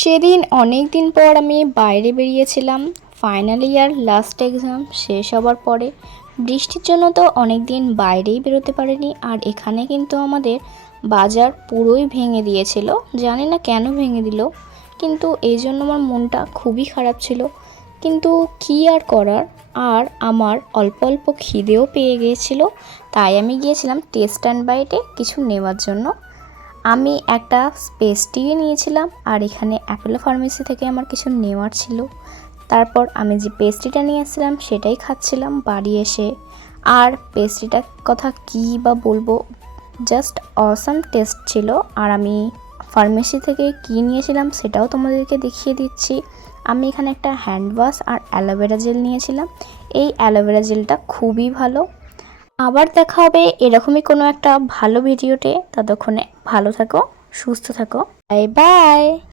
সেদিন অনেক দিন পর আমি বাইরে বেরিয়েছিলাম। ফাইনাল ইয়ার লাস্ট এক্সাম শেষ হবার পরে বৃষ্টির জন্য তো অনেক দিন বাইরেই বেরোতে পারিনি। আর এখানে কিন্তু আমাদের বাজার পুরোই ভেঙে দিয়েছিল, জানি না কেন ভেঙে দিল, কিন্তু এই জন্য আমার মনটা খুবই খারাপ ছিল। কিন্তু কী আর করার, আর আমার অল্প অল্প খিদেও পেয়ে গিয়েছিল, তাই আমি গিয়েছিলাম টেস্ট অ্যান্ড বাইটে কিছু নেওয়ার জন্য। আমি একটা পেস্ট্রি নিয়েছিলাম, আর এখানে অ্যাপোলো ফার্মেসি থেকে আমার কিছু নেওয়ার ছিল। তারপর আমি যে পেস্ট্রিটা নিয়ে এসেছিলাম সেটাই খাচ্ছিলাম বাড়ি এসে। আর পেস্ট্রিটার কথা কী বা বলবো, জাস্ট অসাম টেস্ট ছিল। আর আমি ফার্মেসি থেকে কী নিয়েছিলাম সেটাও তোমাদেরকে দেখিয়ে দিচ্ছি। আমি এখানে একটা হ্যান্ড ওয়াশ আর অ্যালোভেরা জেল নিয়েছিলাম। এই অ্যালোভেরা জেলটা খুবই ভালো। আবার দেখা হবে এরকমই কোনো একটা ভালো ভিডিওতে। ততক্ষণে ভালো থাকো, সুস্থ থাকো, বাই বাই।